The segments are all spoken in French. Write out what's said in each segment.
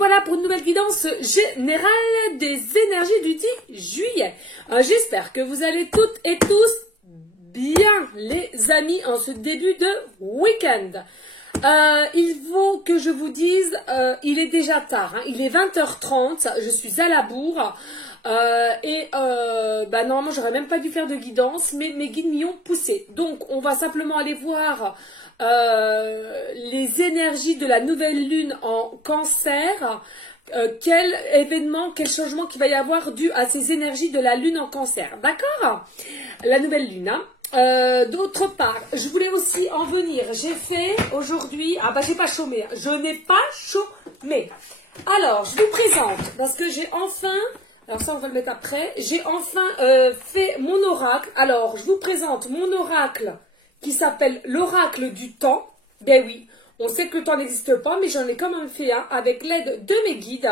revoilà pour une nouvelle guidance générale des énergies du 10 juillet. J'espère que vous allez toutes et tous bien, les amis, en ce début de week-end. Il faut que je vous dise, il est déjà tard, hein, il est 20h30, je suis à la bourre. Normalement j'aurais même pas dû faire de guidance, mais mes guides m'y ont poussé. Donc on va simplement aller voir les énergies de la nouvelle lune en cancer. Quel événement, quel changement qu'il va y avoir dû à ces énergies de la lune en cancer, d'accord? La nouvelle lune, hein. D'autre part, je voulais aussi en venir, j'ai fait aujourd'hui, j'ai pas chômé, je n'ai pas chômé. Alors, je vous présente, parce que j'ai enfin, alors ça on va le mettre après, j'ai enfin fait mon oracle. Alors, je vous présente mon oracle qui s'appelle l'oracle du temps. Ben oui, on sait que le temps n'existe pas, mais j'en ai quand même fait un avec l'aide de mes guides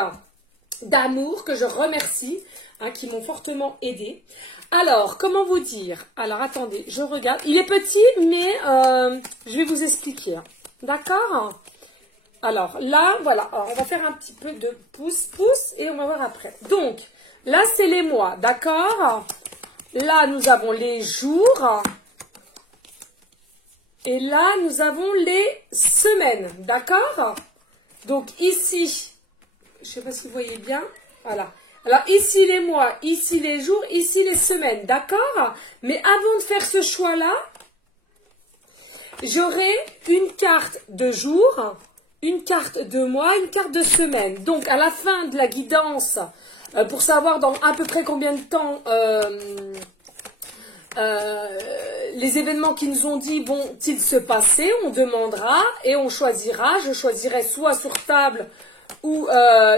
d'amour que je remercie, hein, qui m'ont fortement aidé. Alors, comment vous dire? Alors, attendez, je regarde. Il est petit, mais je vais vous expliquer. Hein. D'accord? Alors, là, voilà. Alors, on va faire un petit peu de pouce-pouce et on va voir après. Donc, là, c'est les mois. D'accord? Là, nous avons les jours. Et là, nous avons les semaines. D'accord? Donc, ici, je ne sais pas si vous voyez bien. Voilà. Alors, ici les mois, ici les jours, ici les semaines, d'accord? Mais avant de faire ce choix-là, j'aurai une carte de jour, une carte de mois, une carte de semaine. Donc, à la fin de la guidance, pour savoir dans à peu près combien de temps les événements qui nous ont dit vont-ils se passer, on demandera et on choisira. Je choisirai soit sur table ou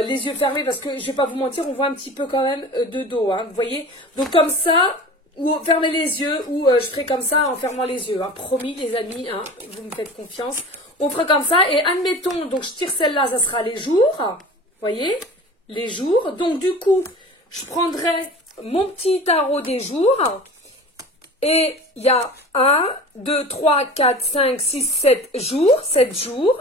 les yeux fermés, parce que je vais pas vous mentir, on voit un petit peu quand même de dos, hein, vous voyez. Donc comme ça, ou fermez les yeux, ou je ferai comme ça en fermant les yeux, hein, promis les amis, hein, vous me faites confiance. On fera comme ça, et admettons, donc je tire celle-là, ça sera les jours, vous voyez, les jours. Donc du coup, je prendrai mon petit tarot des jours, et il y a 1, 2, 3, 4, 5, 6, 7 jours, 7 jours,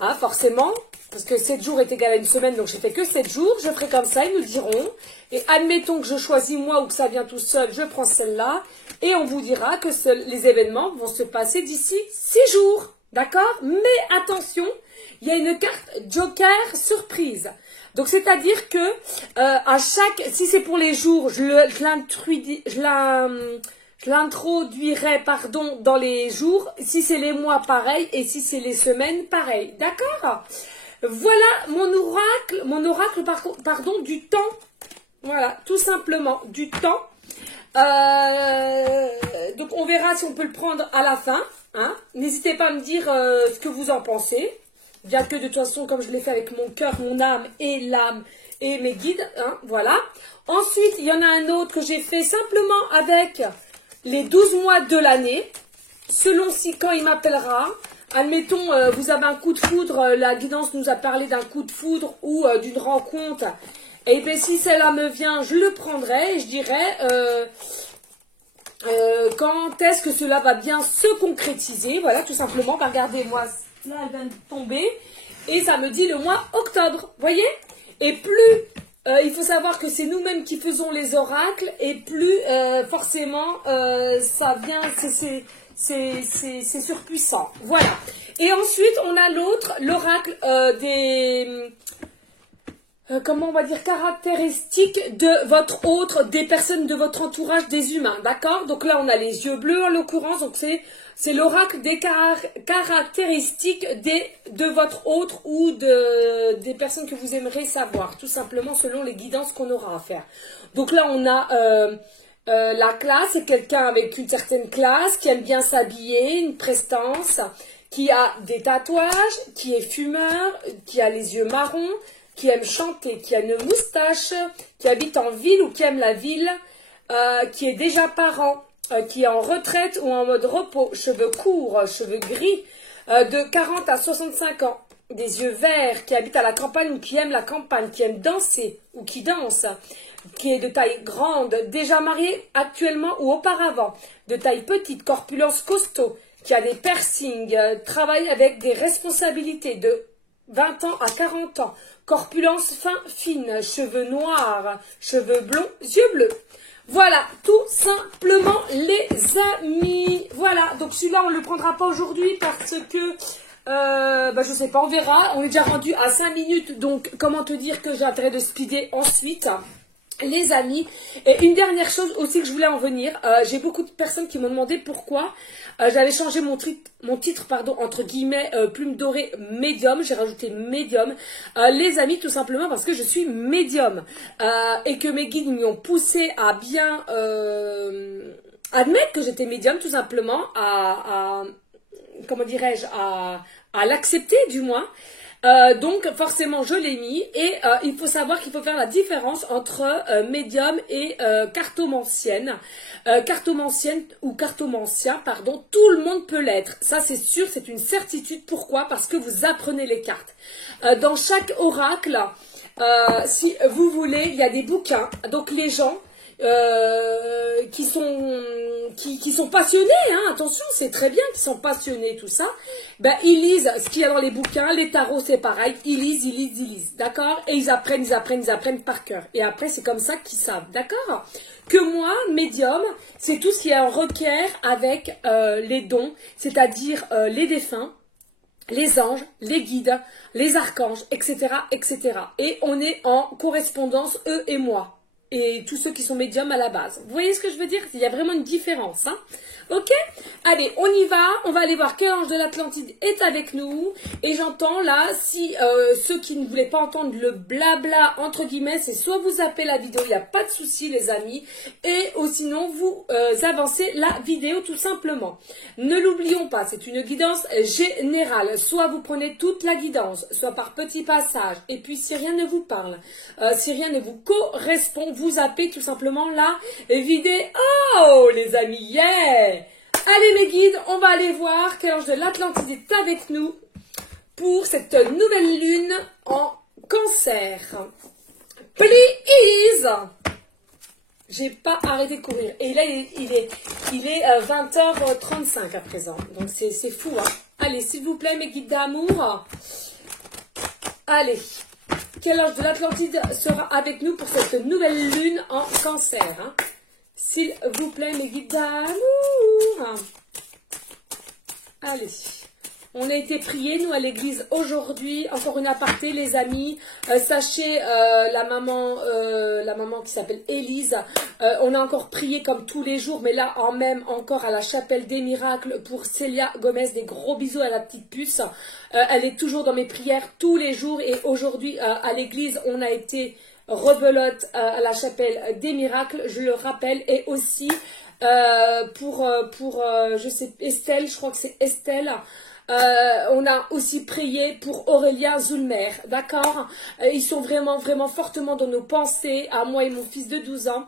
hein, forcément, parce que 7 jours est égal à une semaine, donc j'ai fait que 7 jours, je ferai comme ça, ils nous diront, et admettons que je choisis moi ou que ça vient tout seul, je prends celle-là, et on vous dira que les événements vont se passer d'ici 6 jours, d'accord? Mais attention, il y a une carte joker surprise, donc c'est-à-dire que à chaque, si c'est pour les jours, je l'introduirai, pardon, dans les jours, si c'est les mois, pareil, et si c'est les semaines, pareil, d'accord? Voilà mon oracle, pardon, du temps. Voilà, tout simplement, du temps. Donc, on verra si on peut le prendre à la fin. Hein. N'hésitez pas à me dire ce que vous en pensez. Bien que, de toute façon, comme je l'ai fait avec mon cœur, mon âme et l'âme et mes guides. Hein, voilà. Ensuite, il y en a un autre que j'ai fait simplement avec les 12 mois de l'année. Selon quand il m'appellera. Admettons, vous avez un coup de foudre, la guidance nous a parlé d'un coup de foudre ou d'une rencontre. Et bien, si celle-là me vient, je le prendrai et je dirai quand est-ce que cela va bien se concrétiser. Voilà, tout simplement. Regardez-moi, là, elle vient de tomber. Et ça me dit le mois octobre. Voyez? Et plus, il faut savoir que c'est nous-mêmes qui faisons les oracles. Et plus, forcément, ça vient, c'est surpuissant. Voilà. Et ensuite, on a l'autre, l'oracle comment on va dire, caractéristiques de votre autre, des personnes de votre entourage, des humains. D'accord? Donc là, on a les yeux bleus en l'occurrence. Donc c'est l'oracle des caractéristiques de votre autre ou des personnes que vous aimeriez savoir. Tout simplement selon les guidances qu'on aura à faire. Donc là, on a la classe, c'est quelqu'un avec une certaine classe, qui aime bien s'habiller, une prestance, qui a des tatouages, qui est fumeur, qui a les yeux marrons, qui aime chanter, qui a une moustache, qui habite en ville ou qui aime la ville, qui est déjà parent, qui est en retraite ou en mode repos, cheveux courts, cheveux gris, de 40 à 65 ans, des yeux verts, qui habite à la campagne ou qui aime la campagne, qui aime danser ou qui danse, qui est de taille grande, déjà marié actuellement ou auparavant, de taille petite, corpulence costaud, qui a des piercings, travaille avec des responsabilités, 20 ans à 40 ans, corpulence fine, cheveux noirs, cheveux blonds, yeux bleus. Voilà, tout simplement les amis. Voilà, donc celui-là on ne le prendra pas aujourd'hui parce que, je sais pas, on verra. On est déjà rendu à 5 minutes, donc comment te dire que j'ai intérêt de speeder ensuite. Les amis, et une dernière chose aussi que je voulais en venir, j'ai beaucoup de personnes qui m'ont demandé pourquoi j'avais changé mon titre entre guillemets plume dorée médium, j'ai rajouté médium, les amis, tout simplement parce que je suis médium et que mes guides m'y ont poussé à bien admettre que j'étais médium, tout simplement, comment dirais-je, à l'accepter du moins. Donc forcément je l'ai mis et il faut savoir qu'il faut faire la différence entre médium et cartomancienne. Cartomancienne ou cartomancien, pardon, tout le monde peut l'être. Ça c'est sûr, c'est une certitude. Pourquoi? Parce que vous apprenez les cartes. Dans chaque oracle, si vous voulez, il y a des bouquins. Donc les gens qui sont passionnés, hein, attention, c'est très bien qu'ils sont passionnés, tout ça, ben ils lisent ce qu'il y a dans les bouquins, les tarots c'est pareil, ils lisent, d'accord, et ils apprennent par cœur, et après c'est comme ça qu'ils savent, d'accord. Que moi, médium, c'est tout ce qui est en requiert avec les dons, c'est-à-dire les défunts, les anges, les guides, les archanges, etc., etc. Et on est en correspondance, eux et moi. Et tous ceux qui sont médiums à la base. Vous voyez ce que je veux dire? Il y a vraiment une différence. Hein? Ok? Allez, on y va. On va aller voir quel ange de l'Atlantide est avec nous. Et j'entends là, si ceux qui ne voulaient pas entendre le blabla, entre guillemets, c'est soit vous zappez la vidéo, il n'y a pas de souci les amis. Et sinon, vous avancez la vidéo tout simplement. Ne l'oublions pas, c'est une guidance générale. Soit vous prenez toute la guidance, soit par petits passages. Et puis si rien ne vous parle, si rien ne vous correspond, vous zappez tout simplement la vidéo. Oh les amis, yeah! Allez mes guides, on va aller voir quel ange de l'Atlantide est avec nous pour cette nouvelle lune en Cancer. Please! J'ai pas arrêté de courir. Et là, il est 20h35 à présent. Donc c'est fou, hein. Allez, s'il vous plaît, mes guides d'amour. Allez. Quel ange de l'Atlantide sera avec nous pour cette nouvelle lune en Cancer, hein? S'il vous plaît, mes guides d'amour. Allez. On a été priés, nous, à l'église aujourd'hui. Encore une aparté, les amis. Sachez, la maman qui s'appelle Élise, on a encore prié comme tous les jours, mais là, encore à la chapelle des miracles pour Célia Gomez. Des gros bisous à la petite puce. Elle est toujours dans mes prières tous les jours. Et aujourd'hui, à l'église, on a été rebelote à la chapelle des miracles, je le rappelle. Et aussi, je sais, Estelle, je crois que c'est Estelle. On a aussi prié pour Aurélien Zulmer, d'accord. Ils sont vraiment, vraiment fortement dans nos pensées, à moi et mon fils de 12 ans.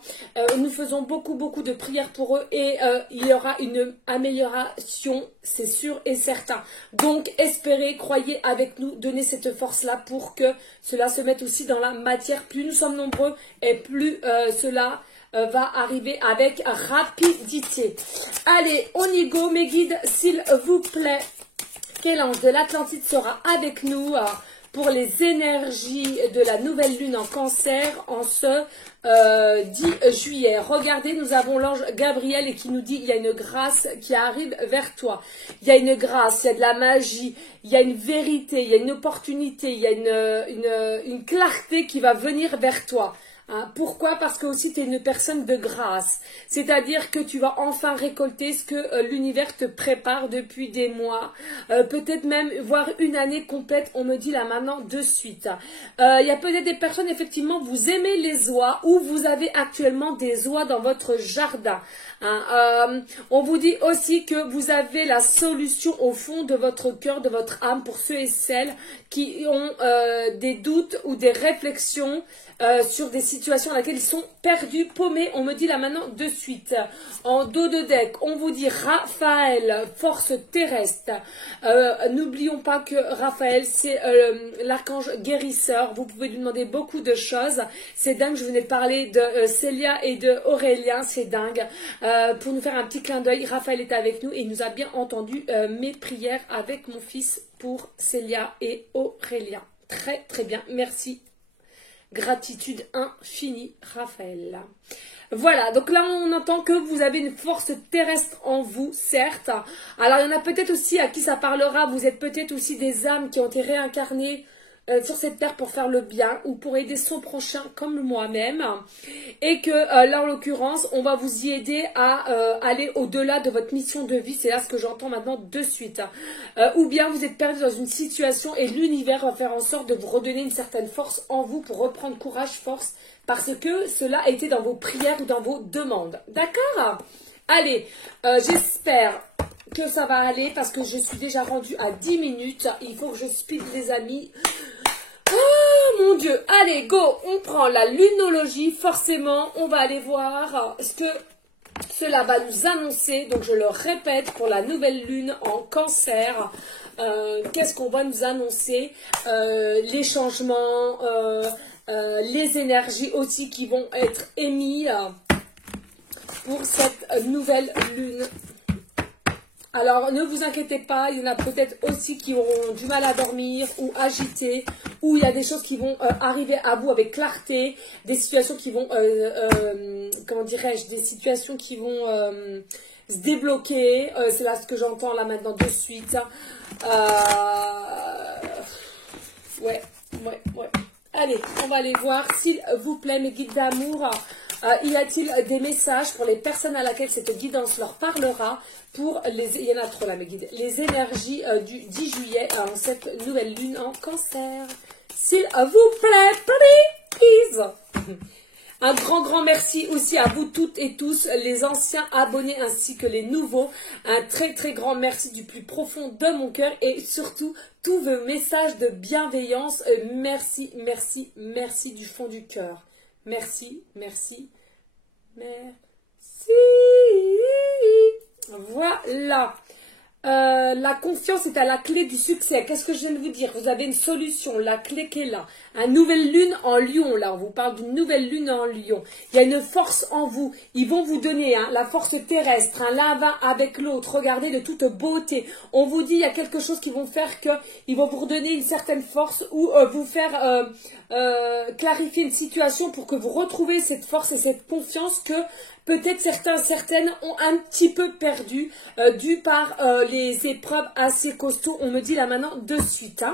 Nous faisons beaucoup, beaucoup de prières pour eux et il y aura une amélioration, c'est sûr et certain. Donc, espérez, croyez avec nous, donnez cette force-là pour que cela se mette aussi dans la matière. Plus nous sommes nombreux et plus cela va arriver avec rapidité. Allez, on y go, mes guides, s'il vous plaît. Quel ange de l'Atlantide sera avec nous pour les énergies de la nouvelle lune en Cancer en ce 10 juillet. Regardez, nous avons l'ange Gabriel et qui nous dit il y a une grâce qui arrive vers toi. Il y a une grâce, il y a de la magie, il y a une vérité, il y a une opportunité, il y a une clarté qui va venir vers toi. Hein, pourquoi? Parce que aussi tu es une personne de grâce, c'est-à-dire que tu vas enfin récolter ce que l'univers te prépare depuis des mois, peut-être même voire une année complète, on me dit là maintenant de suite. Il y a peut-être des personnes, effectivement, vous aimez les oies ou vous avez actuellement des oies dans votre jardin. Hein, on vous dit aussi que vous avez la solution au fond de votre cœur, de votre âme, pour ceux et celles qui ont des doutes ou des réflexions sur des situations dans lesquelles ils sont perdus, paumés. On me dit là maintenant de suite. En dos de deck, on vous dit Raphaël, force terrestre. N'oublions pas que Raphaël, c'est l'archange guérisseur. Vous pouvez lui demander beaucoup de choses. C'est dingue, je venais de parler de Célia et de Aurélien, c'est dingue. Pour nous faire un petit clin d'œil, Raphaël est avec nous et il nous a bien entendu mes prières avec mon fils pour Célia et Aurélia. Très très bien, merci. Gratitude infinie, Raphaël. Voilà, donc là on entend que vous avez une force terrestre en vous, certes. Alors il y en a peut-être aussi à qui ça parlera, vous êtes peut-être aussi des âmes qui ont été réincarnées sur cette terre pour faire le bien ou pour aider son prochain comme moi-même. Et que là en l'occurrence, on va vous y aider à aller au-delà de votre mission de vie. C'est là ce que j'entends maintenant de suite. Ou bien vous êtes perdu dans une situation et l'univers va faire en sorte de vous redonner une certaine force en vous pour reprendre courage, force, parce que cela a été dans vos prières ou dans vos demandes. D'accord? Allez, j'espère que ça va aller parce que je suis déjà rendue à 10 minutes. Il faut que je speed les amis. Oh mon Dieu, allez, go, on prend la lunologie, forcément, on va aller voir ce que cela va nous annoncer. Donc je le répète, pour la nouvelle lune en cancer, qu'est-ce qu'on va nous annoncer? Les changements, les énergies aussi qui vont être émises pour cette nouvelle lune. Alors, ne vous inquiétez pas, il y en a peut-être aussi qui auront du mal à dormir ou agités, ou il y a des choses qui vont arriver à vous avec clarté, des situations qui vont, comment dirais-je, des situations qui vont se débloquer. C'est là ce que j'entends là maintenant de suite. Ouais. Allez, on va aller voir, s'il vous plaît, mes guides d'amour. Y a-t-il des messages pour les personnes à laquelle cette guidance leur parlera pour les, il y en a trop là mes guides, les énergies du 10 juillet en cette nouvelle lune en cancer? S'il vous plaît, please. Un grand merci aussi à vous toutes et tous, les anciens abonnés ainsi que les nouveaux. Un très grand merci du plus profond de mon cœur et surtout tous vos messages de bienveillance. Merci du fond du cœur. Merci. Voilà. La confiance est à la clé du succès. Qu'est-ce que je viens de vous dire? Vous avez une solution, la clé qui est là. Une nouvelle lune en lion, là, on vous parle d'une nouvelle lune en lion. Il y a une force en vous. Ils vont vous donner la force terrestre, l'un va avec l'autre. Regardez de toute beauté. On vous dit, il y a quelque chose qui vont faire que ils vont vous redonner une certaine force ou vous faire clarifier une situation pour que vous retrouvez cette force et cette confiance que peut-être certaines ont un petit peu perdu dû par les épreuves assez costauds. On me dit là maintenant de suite.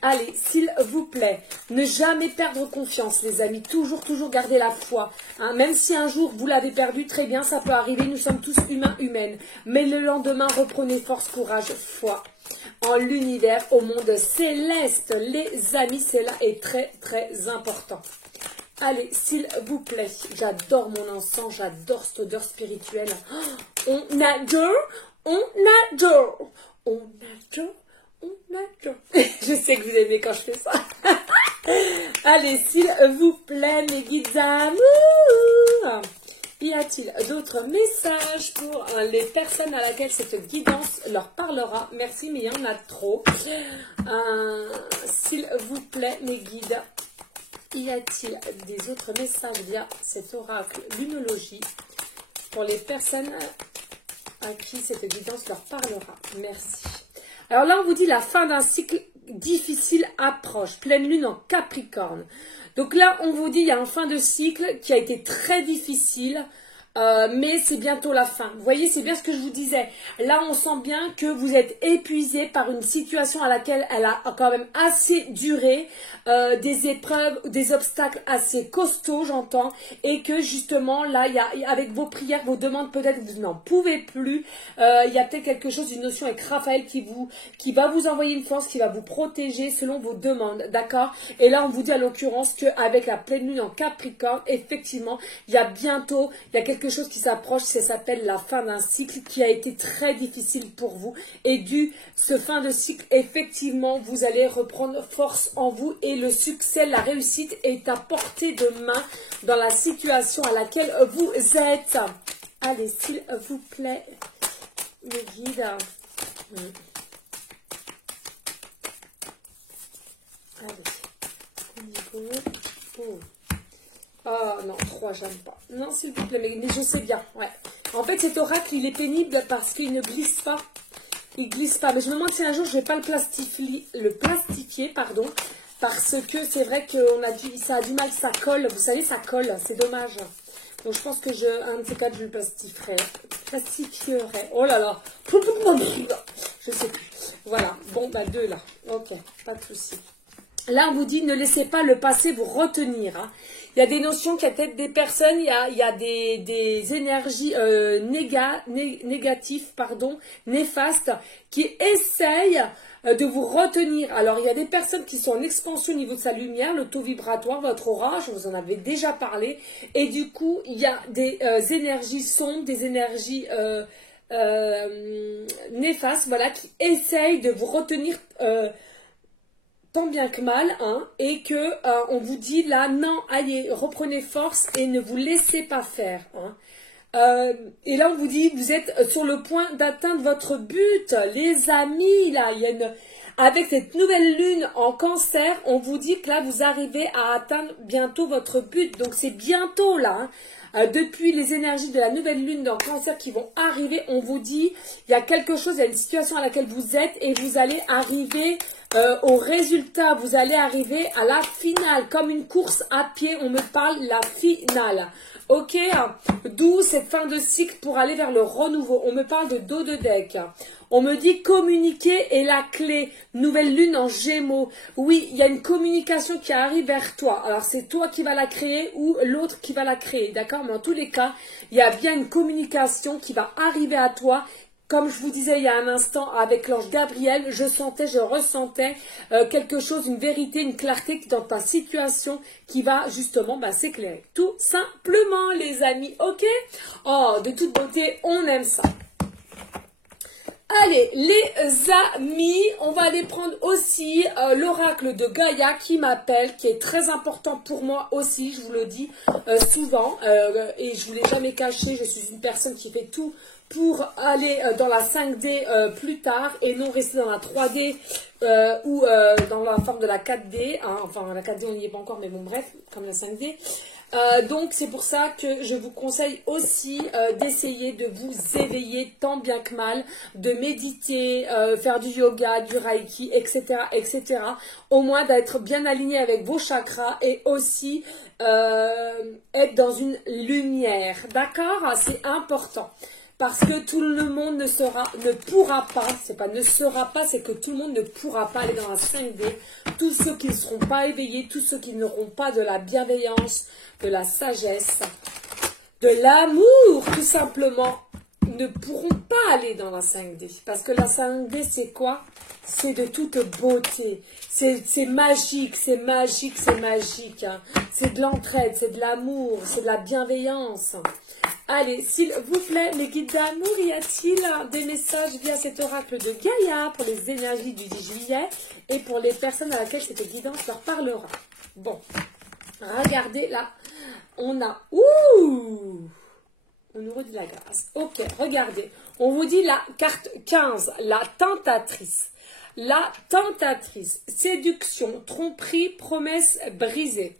Allez, s'il vous plaît, ne jamais perdre confiance, les amis. Toujours garder la foi. Même si un jour vous l'avez perdu, très bien, ça peut arriver. Nous sommes tous humains, humaines. Mais le lendemain, reprenez force, courage, foi. En l'univers, au monde céleste, les amis, cela est très important. Allez, s'il vous plaît, j'adore mon encens, j'adore cette odeur spirituelle. On adore. Je sais que vous aimez quand je fais ça. Allez, s'il vous plaît, mes guides d'amour. Y a-t-il d'autres messages pour les personnes à laquelle cette guidance leur parlera? Merci, mais il y en a trop. S'il vous plaît, mes guides. Y a-t-il des autres messages via cet oracle lunologie pour les personnes à qui cette guidance leur parlera? Merci. Alors là, on vous dit la fin d'un cycle difficile approche. Pleine lune en Capricorne. Donc là, on vous dit il y a une fin de cycle qui a été très difficile. Mais c'est bientôt la fin. Vous voyez, c'est bien ce que je vous disais. Là, on sent bien que vous êtes épuisé par une situation à laquelle elle a quand même assez duré, des épreuves, des obstacles assez costauds, j'entends, et que justement, là, avec vos prières, vos demandes, peut-être vous n'en pouvez plus. Il y a peut-être quelque chose, une notion avec Raphaël qui va vous envoyer une force, qui va vous protéger selon vos demandes, d'accord? Et là, on vous dit à l'occurrence qu'avec la pleine lune en Capricorne, effectivement, il y a quelque chose qui s'approche, ça s'appelle la fin d'un cycle qui a été très difficile pour vous et ce fin de cycle, effectivement, vous allez reprendre force en vous et le succès, la réussite est à portée de main dans la situation à laquelle vous êtes. Allez, s'il vous plaît, mes guides. Allez, oh. Oh non, 3, j'aime pas. Non, s'il vous plaît, mais je sais bien. Ouais. En fait, cet oracle, il est pénible parce qu'il ne glisse pas. il glisse pas. Mais je me demande si un jour je vais pas le plastifier, pardon, parce que c'est vrai que ça a du mal, ça colle. Vous savez, ça colle, c'est dommage. Donc je pense que un de ces quatre, je le plastifierai. Oh là là. Je sais plus. Voilà. Bon, bah 2 là. Ok, pas de souci. Là, on vous dit, ne laissez pas le passé vous retenir. Hein. Il y a des notions, qu'il y a peut-être des personnes, il y a des énergies négatives, pardon, néfastes, qui essayent de vous retenir. Alors, il y a des personnes qui sont en expansion au niveau de sa lumière, le taux vibratoire, votre aura, je vous en avais déjà parlé. Et du coup, il y a des énergies sombres, des énergies néfastes, voilà, qui essayent de vous retenir tant bien que mal, hein, et que on vous dit là, non, allez, reprenez force et ne vous laissez pas faire. Hein. Et là, on vous dit, vous êtes sur le point d'atteindre votre but, les amis. Là, avec cette nouvelle lune en cancer, on vous dit que là, vous arrivez à atteindre bientôt votre but. Donc, c'est bientôt là. Hein. Depuis les énergies de la nouvelle lune dans cancer qui vont arriver, on vous dit, il y a quelque chose, il y a une situation à laquelle vous êtes et vous allez arriver au résultat, vous allez arriver à la finale, comme une course à pied, on me parle la finale. Ok, d'où cette fin de cycle pour aller vers le renouveau. On me parle de dos de deck. On me dit communiquer est la clé. Nouvelle lune en Gémeaux. Oui, il y a une communication qui arrive vers toi. Alors, c'est toi qui vas la créer ou l'autre qui va la créer. D'accord? Mais en tous les cas, il y a bien une communication qui va arriver à toi. Comme je vous disais il y a un instant avec l'ange Gabriel, je ressentais quelque chose, une vérité, une clarté dans ta situation qui va justement s'éclairer. Tout simplement, les amis, ok? Oh, de toute beauté, on aime ça. Allez, les amis, on va aller prendre aussi l'oracle de Gaïa qui m'appelle, qui est très important pour moi aussi, je vous le dis souvent, et je ne vous l'ai jamais caché, je suis une personne qui fait tout pour aller dans la 5D plus tard et non rester dans la 3D ou dans la forme de la 4D. Hein. Enfin, la 4D, on n'y est pas encore, mais bon, bref, comme la 5D. Donc, c'est pour ça que je vous conseille aussi d'essayer de vous éveiller tant bien que mal, de méditer, faire du yoga, du reiki, etc., etc. Au moins d'être bien aligné avec vos chakras et aussi être dans une lumière. D'accord? C'est important. Parce que tout le monde ne pourra pas, c'est pas ne sera pas, c'est que tout le monde ne pourra pas aller dans la 5D. Tous ceux qui ne seront pas éveillés, tous ceux qui n'auront pas de la bienveillance, de la sagesse, de l'amour, tout simplement, ne pourront pas aller dans la 5D. Parce que la 5D, c'est quoi? C'est de toute beauté. C'est magique, c'est magique, c'est magique. Hein. C'est de l'entraide, c'est de l'amour, c'est de la bienveillance. Allez, s'il vous plaît, les guides d'amour, y a-t-il des messages via cet oracle de Gaïa pour les énergies du 10 juillet et pour les personnes à laquelle cette guidance leur parlera? Bon, regardez là, on a... Ouh! On nous redit la grâce. Ok, regardez, on vous dit la carte 15, la tentatrice. La tentatrice, séduction, tromperie, promesse brisée.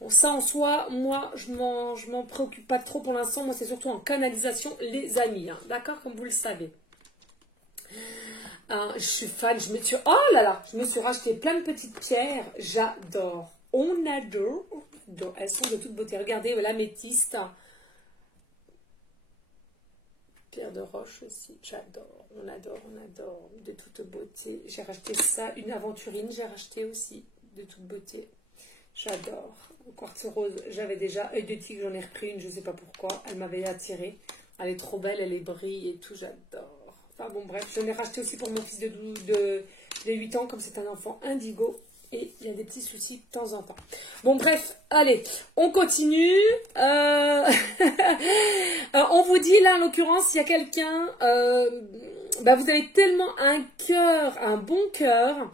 Bon, ça en soi, moi, je m'en préoccupe pas trop pour l'instant. Moi, c'est surtout en canalisation, les amis. Hein, d'accord, comme vous le savez. Je suis fan. Oh là là, je me suis racheté plein de petites pierres. J'adore. On adore. Elles sont de toute beauté. Regardez, l'améthyste. Pierre de roche aussi. J'adore. On adore, on adore. De toute beauté. J'ai racheté ça. Une aventurine, j'ai racheté aussi. De toute beauté. J'adore. Quartz rose, j'avais déjà. Œil de tigre, j'en ai repris une, je ne sais pas pourquoi. Elle m'avait attirée. Elle est trop belle, elle est brille et tout, j'adore. Enfin bon, bref, j'en ai racheté aussi pour mon fils de 8 ans, comme c'est un enfant indigo. Et il y a des petits soucis de temps en temps. Bon, bref, allez, on continue. On vous dit là, en l'occurrence, il y a quelqu'un. Vous avez tellement un cœur, un bon cœur.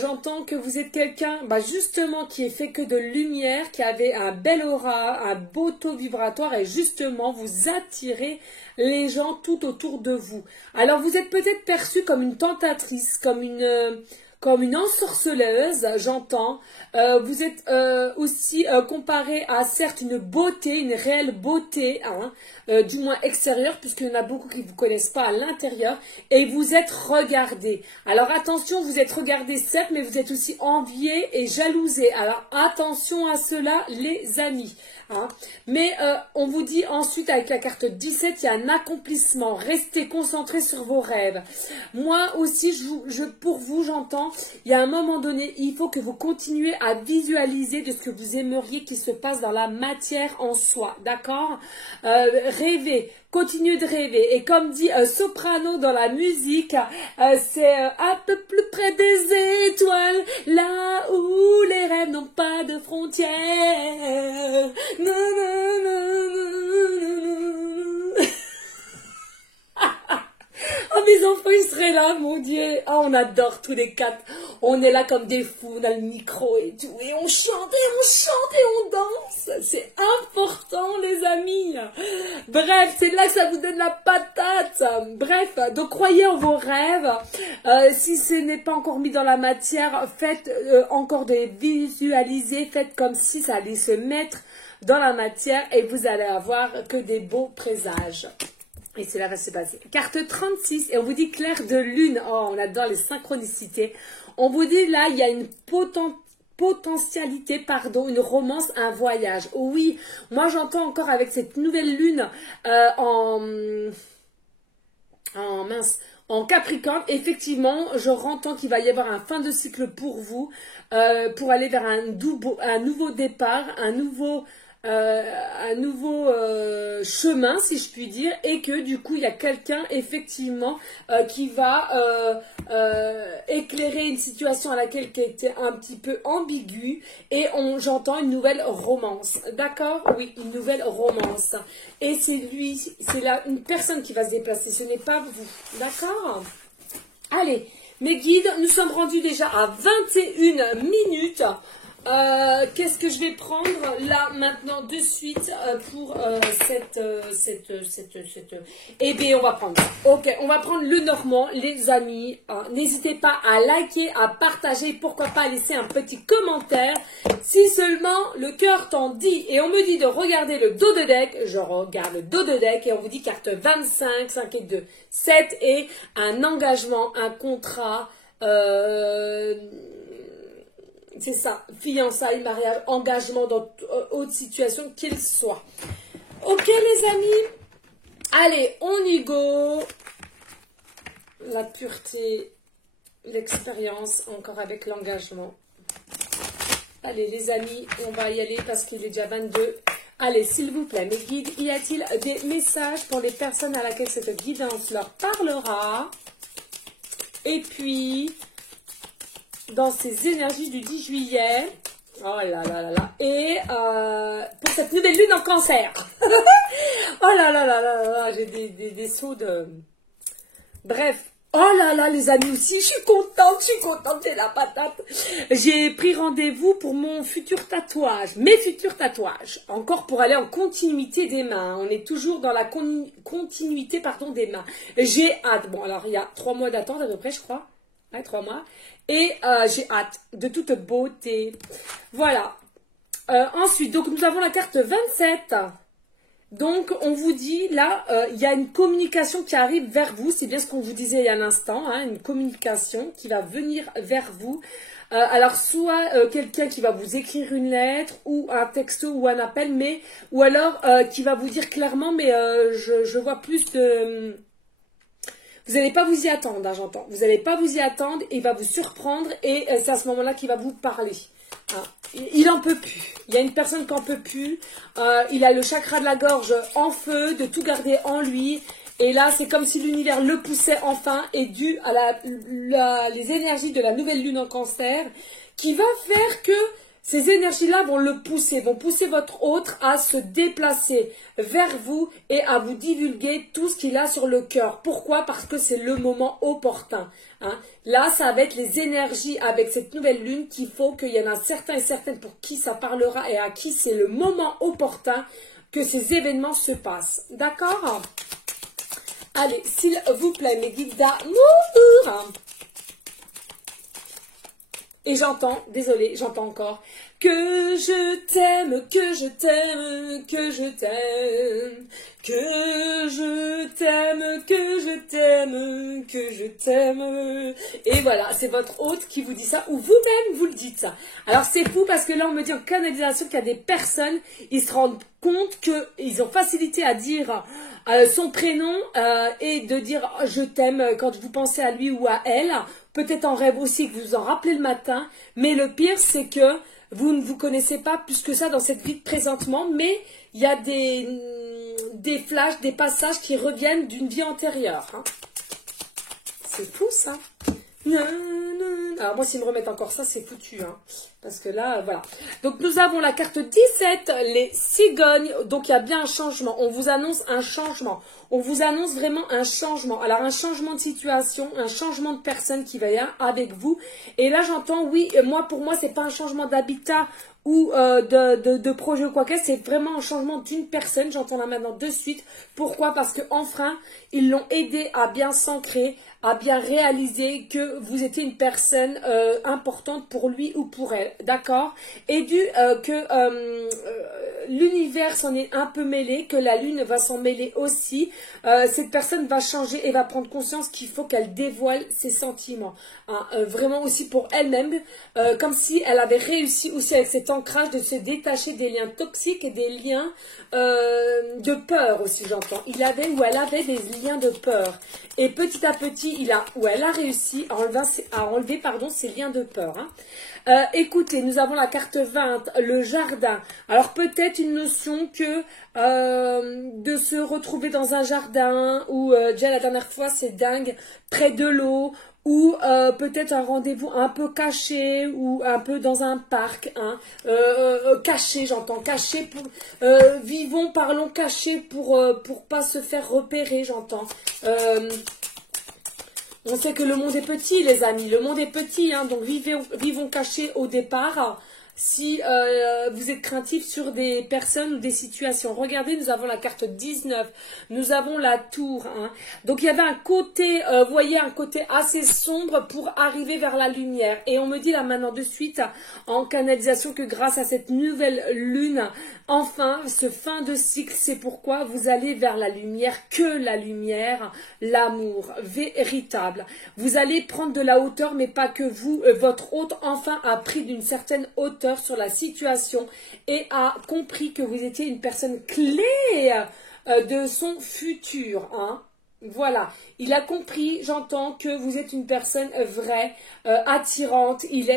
J'entends que vous êtes quelqu'un, justement, qui est fait que de lumière, qui avait un bel aura, un beau taux vibratoire, et justement, vous attirez les gens tout autour de vous. Alors, vous êtes peut-être perçu comme une tentatrice, comme comme une ensorceleuse, j'entends. Vous êtes aussi comparé à certes une beauté, une réelle beauté, hein, du moins extérieure, puisqu'il y en a beaucoup qui ne vous connaissent pas à l'intérieur, et vous êtes regardé. Alors attention, vous êtes regardé certes, mais vous êtes aussi envié et jalousé. Alors attention à cela, les amis. Hein. Mais on vous dit ensuite avec la carte 17, il y a un accomplissement. Restez concentrés sur vos rêves. Moi aussi, pour vous, j'entends, il y a un moment donné, il faut que vous continuez à visualiser de ce que vous aimeriez qui se passe dans la matière en soi. D'accord? Rêvez. Continuez de rêver. Et comme dit Soprano dans la musique, c'est un peu plus près des étoiles, là où les rêves n'ont pas de frontières. Oh, mes enfants, ils seraient là, mon Dieu. Oh, on adore tous les quatre. On est là comme des fous, on a le micro et tout. Et on chante et on danse. C'est important, les amis. Bref, c'est là que ça vous donne la patate. Bref, donc croyez en vos rêves. Si ce n'est pas encore mis dans la matière, faites encore des visualiser. Faites comme si ça allait se mettre dans la matière et vous allez avoir que des beaux présages. Et c'est là que ça s'est passé. Carte 36, et on vous dit clair de lune. Oh, on adore les synchronicités. On vous dit là, il y a une potentialité, pardon, une romance, un voyage. Oh, oui, moi j'entends encore avec cette nouvelle lune en Capricorne, effectivement, je rentends qu'il va y avoir un fin de cycle pour vous, pour aller vers un nouveau départ, un nouveau chemin, si je puis dire, et que du coup il y a quelqu'un effectivement qui va éclairer une situation à laquelle qui était un petit peu ambiguë, et j'entends une nouvelle romance, d'accord? Oui, une nouvelle romance, et c'est là une personne qui va se déplacer, ce n'est pas vous, d'accord? Allez, mes guides, nous sommes rendus déjà à 21 minutes. Qu'est-ce que je vais prendre là maintenant de suite pour Eh bien, on va prendre ça. Ok, on va prendre le normand, les amis. N'hésitez pas à liker, à partager, pourquoi pas à laisser un petit commentaire. Si seulement le cœur t'en dit, et on me dit de regarder le dos de deck, je regarde le dos de deck et on vous dit carte 25, 5 et 2, 7 et un engagement, un contrat. C'est ça, fiançailles, mariage, engagement dans haute situation qu'il soit. Ok les amis, allez, on y go. La pureté, l'expérience, encore avec l'engagement. Allez les amis, on va y aller parce qu'il est déjà 22. Allez, s'il vous plaît, mes guides, y a-t-il des messages pour les personnes à laquelle cette guidance leur parlera? Et puis, dans ces énergies du 10 juillet, oh là là là là, et pour cette nouvelle lune en cancer. Oh là là là là là, j'ai des sauts de... Bref, oh là là les amis aussi, je suis contente, c'est la patate. J'ai pris rendez-vous pour mon futur tatouage, mes futurs tatouages, encore pour aller en continuité des mains. On est toujours dans la continuité, pardon, des mains. J'ai hâte, bon alors il y a 3 mois d'attente à peu près je crois, ouais, 3 mois. Et j'ai hâte de toute beauté. Voilà. Ensuite, donc nous avons la carte 27. Donc on vous dit là, il y a une communication qui arrive vers vous. C'est bien ce qu'on vous disait il y a un instant. Hein, une communication qui va venir vers vous. Alors soit quelqu'un qui va vous écrire une lettre ou un texto ou un appel, mais ou alors qui va vous dire clairement, mais je vois plus de... Vous n'allez pas vous y attendre, hein, j'entends. Vous n'allez pas vous y attendre, il va vous surprendre et c'est à ce moment-là qu'il va vous parler. Hein. Il n'en peut plus. Il y a une personne qui n'en peut plus. Il a le chakra de la gorge en feu, de tout garder en lui. Et là, c'est comme si l'univers le poussait enfin, et dû à les énergies de la nouvelle lune en cancer, qui va faire que ces énergies-là vont pousser votre autre à se déplacer vers vous et à vous divulguer tout ce qu'il a sur le cœur. Pourquoi? Parce que c'est le moment opportun. Hein. Là, ça va être les énergies avec cette nouvelle lune qu'il faut qu'il y en a certains et certaines pour qui ça parlera et à qui c'est le moment opportun que ces événements se passent. D'accord? Allez, s'il vous plaît, mes guides d'amour. Et j'entends, désolé, j'entends encore, que je t'aime, que je t'aime, que je t'aime, que je t'aime, que je t'aime, que je t'aime. Et voilà, c'est votre hôte qui vous dit ça, ou vous-même vous le dites ça. Alors c'est fou parce que là on me dit en canalisation qu'il y a des personnes, ils se rendent compte qu'ils ont facilité à dire son prénom et de dire je t'aime quand vous pensez à lui ou à elle. Peut-être en rêve aussi que vous vous en rappelez le matin. Mais le pire, c'est que vous ne vous connaissez pas plus que ça dans cette vie de présentement. Mais il y a des flashs, des passages qui reviennent d'une vie antérieure. Hein. C'est fou ça. Alors moi, s'ils me remettent encore ça, c'est foutu. Hein. Parce que là, voilà. Donc nous avons la carte 17, les cigognes. Donc il y a bien un changement. On vous annonce un changement. On vous annonce vraiment un changement. Alors un changement de situation, un changement de personne qui va y avoir avec vous. Et là j'entends, oui, moi pour moi, c'est pas un changement d'habitat ou de projet ou quoi que c'est vraiment un changement d'une personne. J'entends là maintenant de suite. Pourquoi? Parce que enfin, ils l'ont aidé à bien s'ancrer, à bien réaliser que vous étiez une personne importante pour lui ou pour elle, d'accord? Et que l'univers s'en est un peu mêlé, que la lune va s'en mêler aussi, cette personne va changer et va prendre conscience qu'il faut qu'elle dévoile ses sentiments, hein, vraiment aussi pour elle-même, comme si elle avait réussi aussi avec cet ancrage de se détacher des liens toxiques et des liens de peur aussi, j'entends. Il avait ou elle avait des liens de peur. Et petit à petit, elle a réussi à enlever ces liens de peur. Hein. Écoutez, nous avons la carte 20, le jardin. Alors peut-être une notion que de se retrouver dans un jardin ou déjà la dernière fois c'est dingue, près de l'eau, ou peut-être un rendez-vous un peu caché ou un peu dans un parc, hein, caché, j'entends, caché pour vivons, parlons caché pour pas se faire repérer, j'entends. On sait que le monde est petit, les amis, le monde est petit, hein, donc vivons cachés au départ. Si vous êtes craintif sur des personnes ou des situations. Regardez, nous avons la carte 19, nous avons la tour. Hein. Donc il y avait un côté, vous voyez, un côté assez sombre pour arriver vers la lumière. Et on me dit là maintenant de suite, en canalisation, que grâce à cette nouvelle lune, enfin, ce fin de cycle, c'est pourquoi vous allez vers la lumière, que la lumière, l'amour véritable. Vous allez prendre de la hauteur, mais pas que vous. Votre hôte, enfin, a pris d'une certaine hauteur sur la situation et a compris que vous étiez une personne clé de son futur. Hein. Voilà, il a compris, j'entends, que vous êtes une personne vraie, attirante, il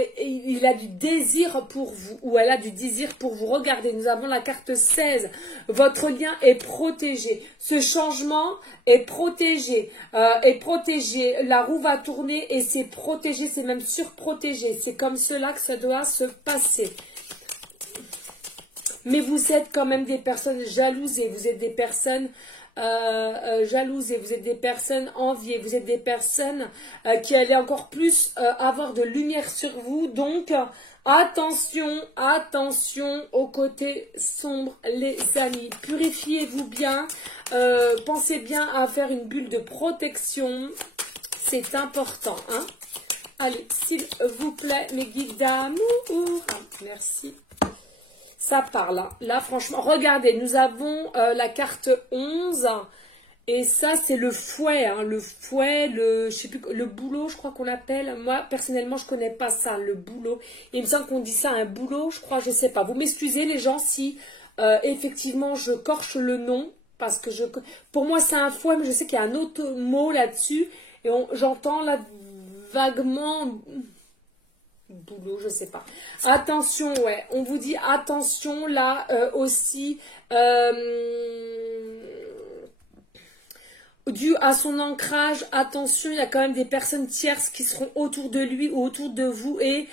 a du désir pour vous, ou elle a du désir pour vous. Regardez, nous avons la carte 16, votre lien est protégé, ce changement est protégé, la roue va tourner et c'est protégé, c'est même surprotégé, c'est comme cela que ça doit se passer. Mais vous êtes quand même des personnes jalouses et vous êtes des personnes jalouses et vous êtes des personnes enviées, vous êtes des personnes qui allaient encore plus avoir de lumière sur vous. Donc, attention, attention au côté sombre, les amis. Purifiez-vous bien, pensez bien à faire une bulle de protection, c'est important. Hein. Allez, s'il vous plaît, mes guides d'amour. Merci. Ça parle. Hein. Là, franchement, regardez, nous avons la carte 11. Et ça, c'est le fouet. Hein, le fouet, je sais plus, le boulot, je crois qu'on l'appelle. Moi, personnellement, je connais pas ça, le boulot. Il me semble qu'on dit ça, un boulot, je crois, je sais pas. Vous m'excusez, les gens, si effectivement, je corche le nom. Parce que pour moi, c'est un fouet, mais je sais qu'il y a un autre mot là-dessus. Et j'entends là vaguement... boulot, je sais pas. Attention, ouais, on vous dit attention là aussi, dû à son ancrage, attention, il y a quand même des personnes tierces qui seront autour de lui ou autour de vous et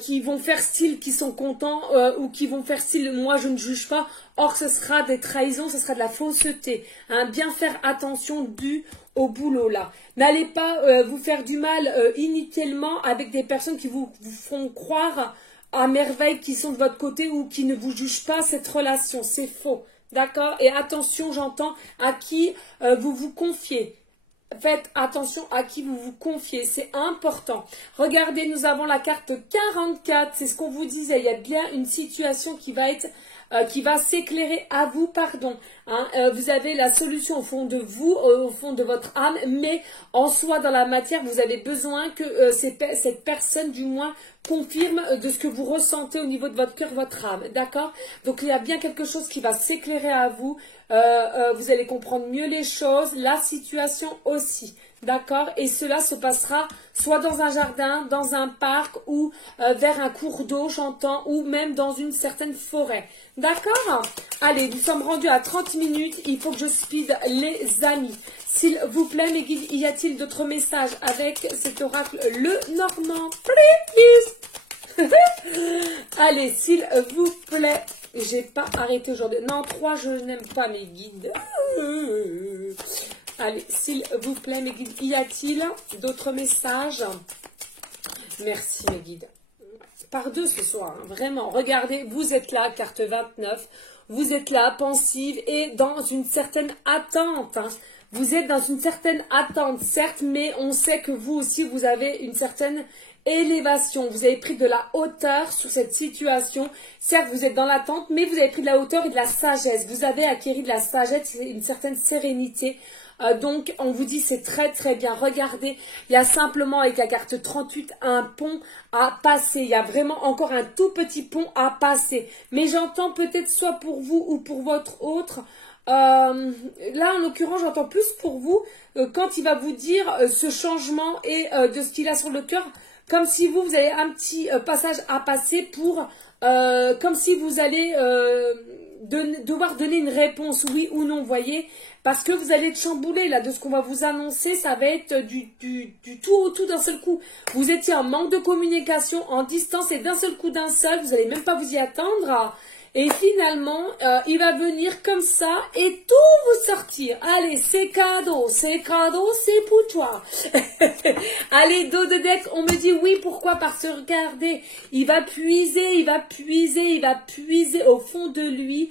qui vont faire style, qui sont contents ou qui vont faire style, moi je ne juge pas, or ce sera des trahisons, ce sera de la fausseté. Hein, bien faire attention dû au boulot là. N'allez pas vous faire du mal inutilement avec des personnes qui vous font croire à merveille qui sont de votre côté ou qui ne vous jugent pas cette relation. C'est faux. D'accord? Et attention, j'entends, à qui vous vous confiez. faites attention à qui vous vous confiez, c'est important. Regardez, nous avons la carte 44, c'est ce qu'on vous disait, il y a bien une situation qui va être... qui va s'éclairer à vous, pardon. Hein, vous avez la solution au fond de vous, au fond de votre âme, mais en soi, dans la matière, vous avez besoin que cette personne, du moins, confirme de ce que vous ressentez au niveau de votre cœur, votre âme. D'accord? Donc, il y a bien quelque chose qui va s'éclairer à vous. Vous allez comprendre mieux les choses, la situation aussi. D'accord? Et cela se passera soit dans un jardin, dans un parc ou vers un cours d'eau, j'entends, ou même dans une certaine forêt. D'accord? Allez, nous sommes rendus à 30 minutes. Il faut que je speed les amis. S'il vous plaît, mes guides, y a-t-il d'autres messages avec cet oracle le Normand? Please. Allez, s'il vous plaît. J'ai pas arrêté aujourd'hui. Non, 3, je n'aime pas mes guides. Allez, s'il vous plaît, mes guides, y a-t-il d'autres messages? Merci, mes guides. Par deux ce soir, hein, vraiment. Regardez, vous êtes là, carte 29. Vous êtes là, pensive et dans une certaine attente. Hein. Vous êtes dans une certaine attente, certes, mais on sait que vous aussi, vous avez une certaine élévation. Vous avez pris de la hauteur sur cette situation. Certes, vous êtes dans l'attente, mais vous avez pris de la hauteur et de la sagesse. Vous avez acquis de la sagesse et une certaine sérénité. Donc, on vous dit c'est très très bien. Regardez, il y a simplement avec la carte 38 un pont à passer. Il y a vraiment encore un tout petit pont à passer. Mais j'entends peut-être soit pour vous ou pour votre autre. Là, en l'occurrence, j'entends plus pour vous quand il va vous dire ce changement et de ce qu'il a sur le cœur. Comme si vous avez un petit passage à passer pour... comme si vous allez devoir donner une réponse oui ou non, vous voyez. Parce que vous allez être chamboulé là de ce qu'on va vous annoncer, ça va être du tout au tout d'un seul coup. Vous étiez en manque de communication, en distance et d'un seul coup d'un seul, vous n'allez même pas vous y attendre. Et finalement, il va venir comme ça et tout vous sortir. Allez, c'est cadeau, c'est pour toi. Allez, dos de deck, on me dit oui, pourquoi? Parce que regardez, il va puiser au fond de lui.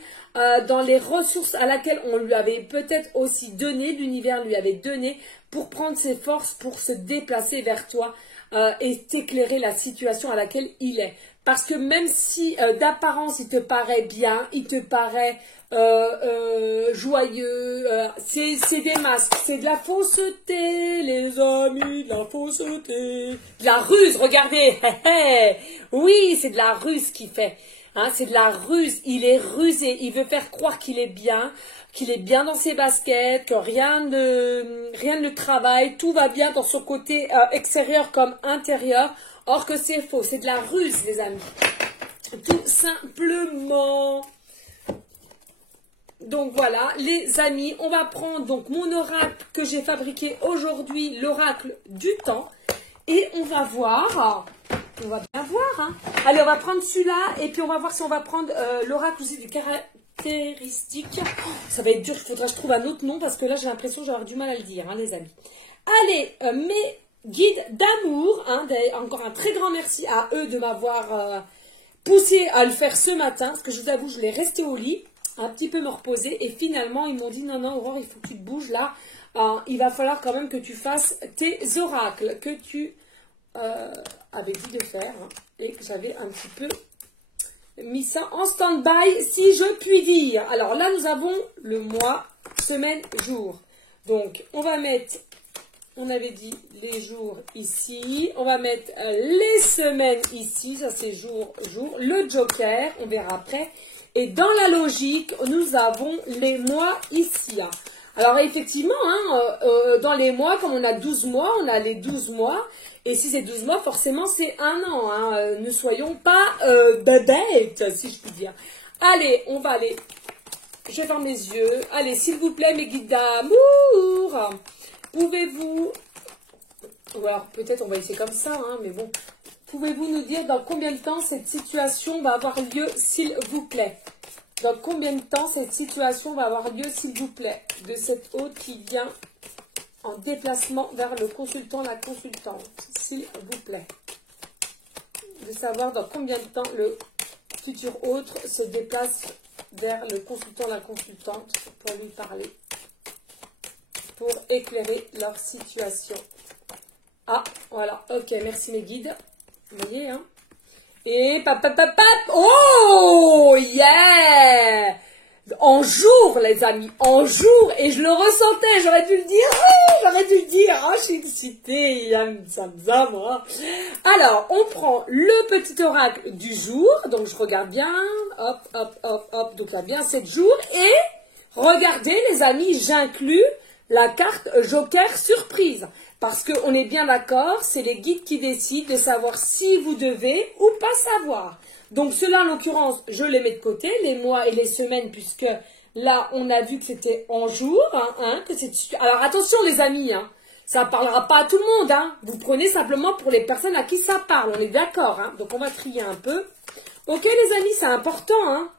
Dans les ressources à laquelle on lui avait peut-être aussi donné, l'univers lui avait donné pour prendre ses forces, pour se déplacer vers toi et t'éclairer la situation à laquelle il est. Parce que même si d'apparence il te paraît bien, il te paraît joyeux, c'est des masques, c'est de la fausseté, les amis, de la fausseté, de la ruse, regardez, oui, c'est de la ruse qu'il fait. Hein, c'est de la ruse, il est rusé, il veut faire croire qu'il est bien dans ses baskets, que rien ne travaille, tout va bien dans son côté extérieur comme intérieur, or que c'est faux, c'est de la ruse les amis, tout simplement. Donc voilà les amis, on va prendre donc mon oracle que j'ai fabriqué aujourd'hui, l'oracle du temps, et on va voir... On va bien voir. Hein. Allez, on va prendre celui-là et puis on va voir si on va prendre l'oracle aussi du caractéristique. Ça va être dur, il faudra que je trouve un autre nom parce que là j'ai l'impression que j'aurai du mal à le dire, hein, les amis. Allez, mes guides d'amour, hein, encore un très grand merci à eux de m'avoir poussé à le faire ce matin parce que je vous avoue, je l'ai resté au lit, un petit peu me reposer et finalement ils m'ont dit non, Aurore, il faut que tu te bouges là. Il va falloir quand même que tu fasses tes oracles, que tu... avait dit de faire hein, et que j'avais un petit peu mis ça en stand-by si je puis dire. Alors là nous avons le mois, semaine, jour. Donc on va mettre, on avait dit les jours ici, on va mettre les semaines ici, ça c'est jour, le joker, on verra après. Et dans la logique, nous avons les mois ici. Hein. Alors effectivement, hein, dans les mois, comme on a 12 mois, on a les 12 mois. Et si c'est 12 mois, forcément, c'est un an. Hein. Ne soyons pas bêtes, si je puis dire. Allez, on va aller. Je ferme mes yeux. Allez, s'il vous plaît, mes guides d'amour. Pouvez-vous... Ou alors, peut-être, on va essayer comme ça, hein, mais bon. Pouvez-vous nous dire dans combien de temps cette situation va avoir lieu, s'il vous plaît? Dans combien de temps cette situation va avoir lieu, s'il vous plaît? De cette hôte qui vient... en déplacement vers le consultant, la consultante, s'il vous plaît. De savoir dans combien de temps le futur autre se déplace vers le consultant, la consultante pour lui parler. pour éclairer leur situation. Ah, voilà. Ok, merci mes guides. Vous voyez, hein. Et oh, yeah! En jour, les amis, en jour. Et je le ressentais, j'aurais dû le dire. Oh, j'aurais dû le dire. Ah, je suis excitée. Moi. Alors, on prend le petit oracle du jour. Donc, je regarde bien. Hop, hop, hop, hop. Donc, il y a bien 7 jours. Et regardez, les amis, j'inclus la carte Joker surprise. Parce qu'on est bien d'accord, c'est les guides qui décident de savoir si vous devez ou pas savoir. Donc ceux-là, en l'occurrence, je les mets de côté, les mois et les semaines, puisque là, on a vu que c'était en jour. Alors attention les amis, hein, ça ne parlera pas à tout le monde. Hein. Vous prenez simplement pour les personnes à qui ça parle, on est d'accord. Hein. Donc on va trier un peu. Ok les amis, c'est important. Hein.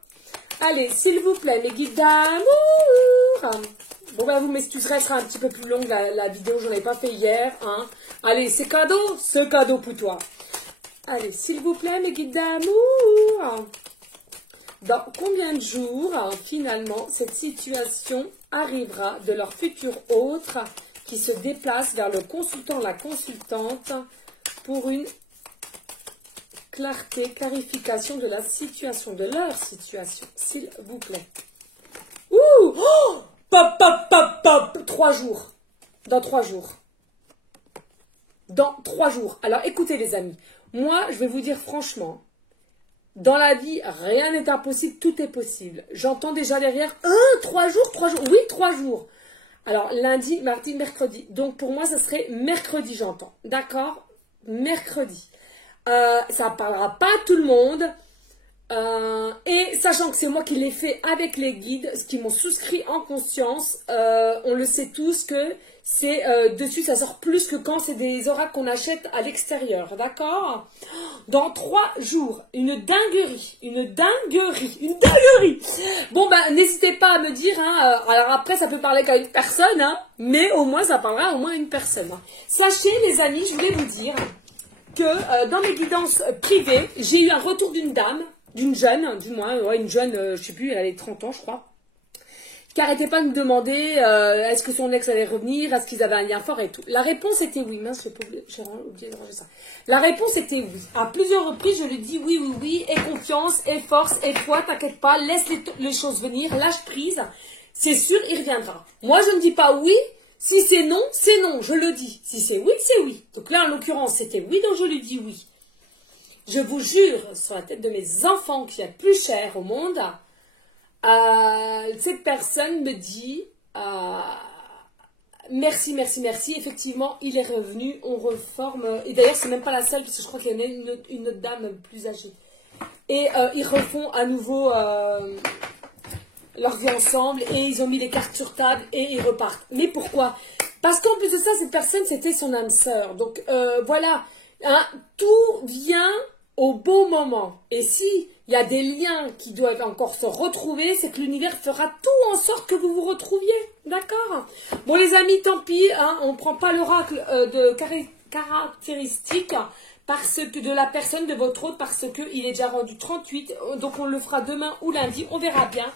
Allez, s'il vous plaît, mes guides d'amour. Bon, ben, vous m'excuserez, elle sera un petit peu plus longue, la vidéo, je n'en ai pas fait hier. Hein. Allez, c'est cadeau, ce cadeau pour toi. Allez, s'il vous plaît, mes guides d'amour. Dans combien de jours, finalement, cette situation arrivera de leur futur autre qui se déplace vers le consultant, la consultante, pour une clarté, clarification de la situation, de leur situation, s'il vous plaît. Ouh, oh, pop, pop, pop, pop, 3 jours. Dans 3 jours. Dans 3 jours. Alors, écoutez les amis. Moi, je vais vous dire franchement, dans la vie, rien n'est impossible, tout est possible. J'entends déjà derrière, 3 jours, 3 jours. Oui, 3 jours. Alors, lundi, mardi, mercredi. Donc, pour moi, ça serait mercredi, j'entends. D'accord? Mercredi. Ça ne parlera pas à tout le monde. Et sachant que c'est moi qui l'ai fait avec les guides, ce qui m'ont souscrit en conscience, on le sait tous que c'est dessus ça sort plus que quand c'est des oracles qu'on achète à l'extérieur, d'accord? Dans 3 jours, une dinguerie, une dinguerie, une dinguerie. Bon ben n'hésitez pas à me dire, hein, alors après ça peut parler qu'à une personne, hein, mais au moins ça parlera au moins à une personne. Hein. Sachez les amis, je voulais vous dire que dans mes guidances privées, j'ai eu un retour d'une dame, d'une jeune, du moins, ouais, une jeune, je sais plus, elle avait 30 ans, je crois, qui n'arrêtait pas de me demander est-ce que son ex allait revenir, est-ce qu'ils avaient un lien fort et tout. La réponse était oui. Mince, j'ai oublié de ranger ça. La réponse était oui. À plusieurs reprises, je lui dis oui, oui, oui, aie confiance, aie force, aie foi, t'inquiète pas, laisse les choses venir, lâche prise. C'est sûr, il reviendra. Moi, je ne dis pas oui. Si c'est non, je le dis. Si c'est oui, c'est oui. Donc là, en l'occurrence, c'était oui, donc je lui dis oui. Je vous jure, sur la tête de mes enfants, qui est le plus cher au monde, cette personne me dit merci, merci, merci. Effectivement, il est revenu, on reforme. Et d'ailleurs, c'est même pas la seule, parce que je crois qu'il y en a une autre dame plus âgée. Et ils refont à nouveau leur vie ensemble, et ils ont mis les cartes sur table, et ils repartent. Mais pourquoi? Parce qu'en plus de ça, cette personne, c'était son âme sœur. Donc voilà, hein, tout vient au bon moment. Et si il y a des liens qui doivent encore se retrouver, c'est que l'univers fera tout en sorte que vous vous retrouviez. D'accord? Bon les amis, tant pis, hein, on ne prend pas l'oracle de caractéristiques parce que de la personne de votre autre, parce qu'il est déjà rendu 38. Donc on le fera demain ou lundi, on verra bien.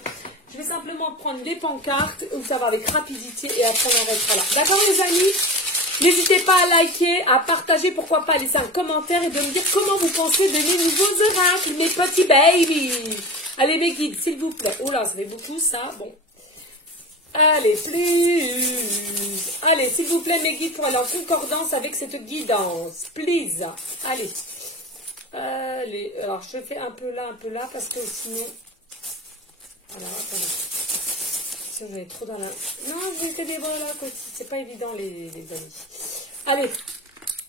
Je vais simplement prendre les pancartes, où ça va avec rapidité, et après on arrêtera là. D'accord les amis? N'hésitez pas à liker, à partager, pourquoi pas, à laisser un commentaire et de me dire comment vous pensez de mes nouveaux oracles, mes petits babies. Allez mes guides, s'il vous plaît. Oh là, ça fait beaucoup ça, bon. Allez, please. Allez, s'il vous plaît mes guides, pour aller en concordance avec cette guidance. Please. Allez. Allez, alors je fais un peu là, parce que sinon... Alors, attendez. Sinon, j'en ai trop dans la... Non, vous mettez des balles là, c'est pas évident, les amis. Allez.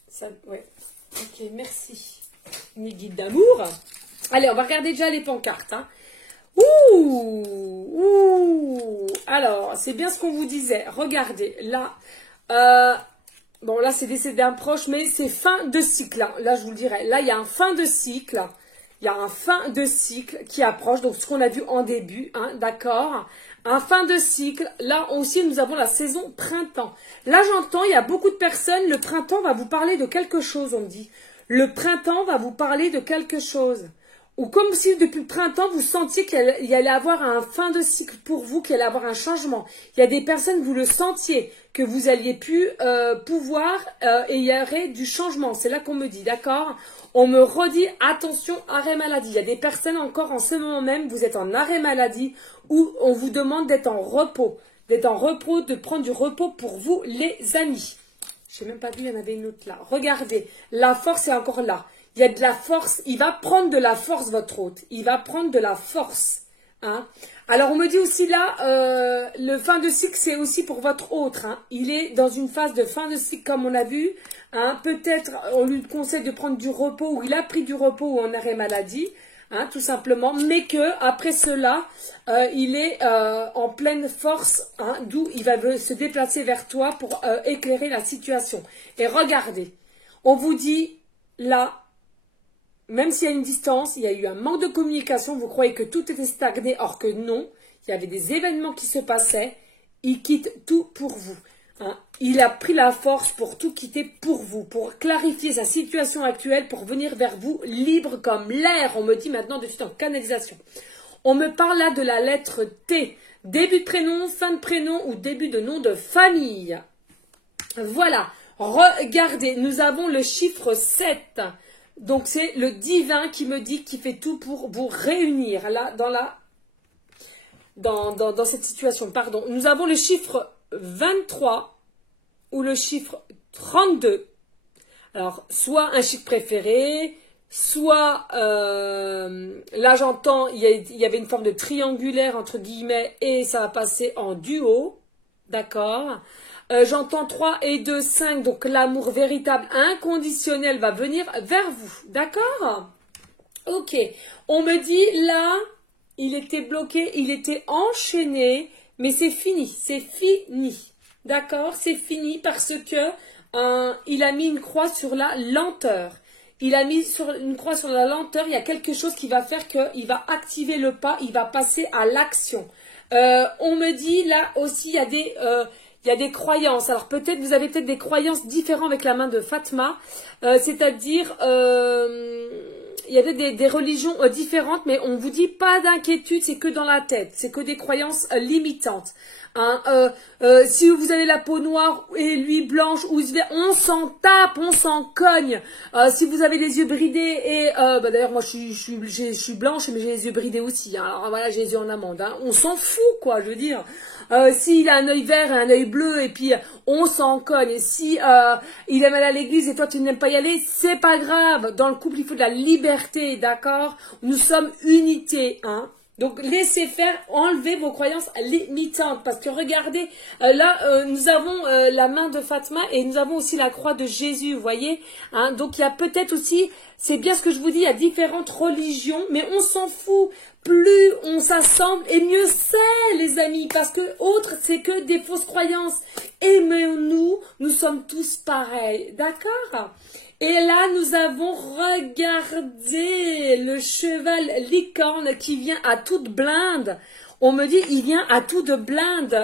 Ça, ouais. Ok, merci. Mes guides d'amour. Allez, on va regarder déjà les pancartes. Hein. Ouh. Alors, c'est bien ce qu'on vous disait. Regardez, là... bon, là, c'est décès d'un proche, mais c'est fin de cycle. Hein. Là, je vous le dirai. Là, il y a un fin de cycle. Il y a un fin de cycle qui approche, donc ce qu'on a vu en début, hein, d'accord? Un fin de cycle. Là aussi, nous avons la saison printemps. Là, j'entends, il y a beaucoup de personnes, le printemps va vous parler de quelque chose, on me dit. Le printemps va vous parler de quelque chose. ou comme si depuis le printemps, vous sentiez qu'il y allait avoir un fin de cycle pour vous, qu'il allait avoir un changement. Il y a des personnes, vous le sentiez, que vous alliez plus pouvoir et il y aurait du changement. C'est là qu'on me dit, d'accord? On me redit, attention, arrêt maladie. Il y a des personnes encore en ce moment même, vous êtes en arrêt maladie où on vous demande d'être en repos. D'être en repos, de prendre du repos pour vous, les amis. Je n'ai même pas vu, il y en avait une autre là. Regardez, la force est encore là. Il y a de la force, il va prendre de la force, votre hôte. Il va prendre de la force. Hein. Alors, on me dit aussi là, le fin de cycle, c'est aussi pour votre hôte. Hein. Il est dans une phase de fin de cycle, comme on a vu. Hein. Peut-être, on lui conseille de prendre du repos, ou il a pris du repos ou en arrêt maladie. Hein, tout simplement, mais que après cela, il est en pleine force, hein, d'où il va se déplacer vers toi pour éclairer la situation. Et regardez, on vous dit là, même s'il y a une distance, il y a eu un manque de communication, vous croyez que tout était stagné, or que non, il y avait des événements qui se passaient, il quitte tout pour vous. Hein. Il a pris la force pour tout quitter pour vous, pour clarifier sa situation actuelle, pour venir vers vous libre comme l'air. On me dit maintenant de suite en canalisation. On me parle là de la lettre T. Début de prénom, fin de prénom ou début de nom de famille. Voilà. Regardez, nous avons le chiffre 7. Donc c'est le divin qui me dit qu'il fait tout pour vous réunir là dans cette situation. Pardon. Nous avons le chiffre 23 ou le chiffre 32. Alors, soit un chiffre préféré, soit, là j'entends, il y avait une forme de triangulaire entre guillemets et ça va passer en duo. D'accord. J'entends 3 et 2, 5, donc l'amour véritable inconditionnel va venir vers vous. D'accord? Ok. On me dit là, il était bloqué, il était enchaîné. Mais c'est fini, c'est fini, d'accord? C'est fini parce que il a mis une croix sur la lenteur. Il a mis une croix sur la lenteur, il y a quelque chose qui va faire qu'il va activer le pas, il va passer à l'action. On me dit là aussi, il y a des croyances. Alors peut-être, vous avez peut-être des croyances différentes avec la main de Fatma, c'est-à-dire... il y avait des religions différentes, mais on vous dit pas d'inquiétude, c'est que dans la tête, c'est que des croyances limitantes. Hein, si vous avez la peau noire et lui blanche, on s'en tape, on s'en cogne. Si vous avez les yeux bridés et d'ailleurs moi je suis blanche, mais j'ai les yeux bridés aussi. Hein, alors voilà, j'ai les yeux en amande. Hein, on s'en fout quoi, je veux dire. S'il a un œil vert et un œil bleu et puis on s'en cogne. Et si il aime aller à l'église et toi tu n'aimes pas y aller, c'est pas grave. Dans le couple il faut de la liberté, d'accord? Nous sommes unité, hein. Donc laissez faire, enlevez vos croyances limitantes. Parce que regardez, là nous avons la main de Fatma et nous avons aussi la croix de Jésus, vous voyez, hein. Donc il y a peut-être aussi, c'est bien ce que je vous dis, il y a différentes religions, mais on s'en fout. Plus on s'assemble et mieux c'est, les amis, parce que autre c'est que des fausses croyances. Aimons-nous, nous sommes tous pareils, d'accord? Et là, nous avons regardé le cheval licorne qui vient à toute blinde. On me dit, il vient à toute blinde.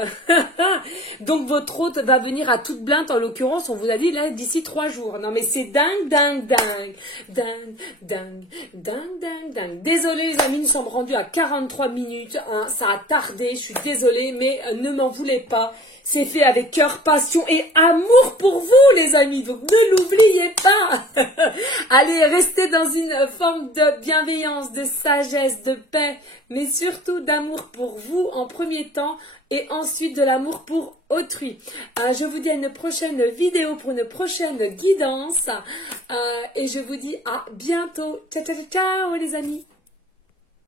Donc, votre hôte va venir à toute blinde. En l'occurrence, on vous a dit, là, d'ici 3 jours. Non, mais c'est dingue, dingue, dingue. Dingue, dingue, dingue, dingue, dingue. Désolée, les amis, nous sommes rendus à 43 minutes. Hein, ça a tardé, je suis désolée, mais ne m'en voulez pas. C'est fait avec cœur, passion et amour pour vous, les amis. Donc, ne l'oubliez pas. Allez, restez dans une forme de bienveillance, de sagesse, de paix, mais surtout d'amour pour vous en premier temps et ensuite de l'amour pour autrui. Je vous dis à une prochaine vidéo pour une prochaine guidance et je vous dis à bientôt. Ciao, ciao, ciao, ciao, les amis.